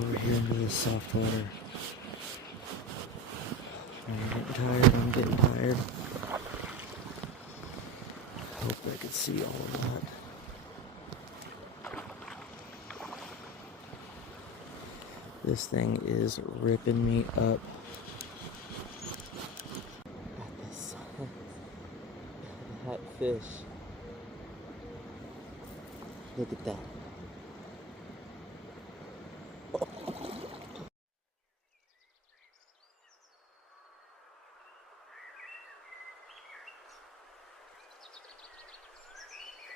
over here into this soft water. I'm getting tired. Hope I can see all of that. This thing is ripping me up. That fish. Look at that.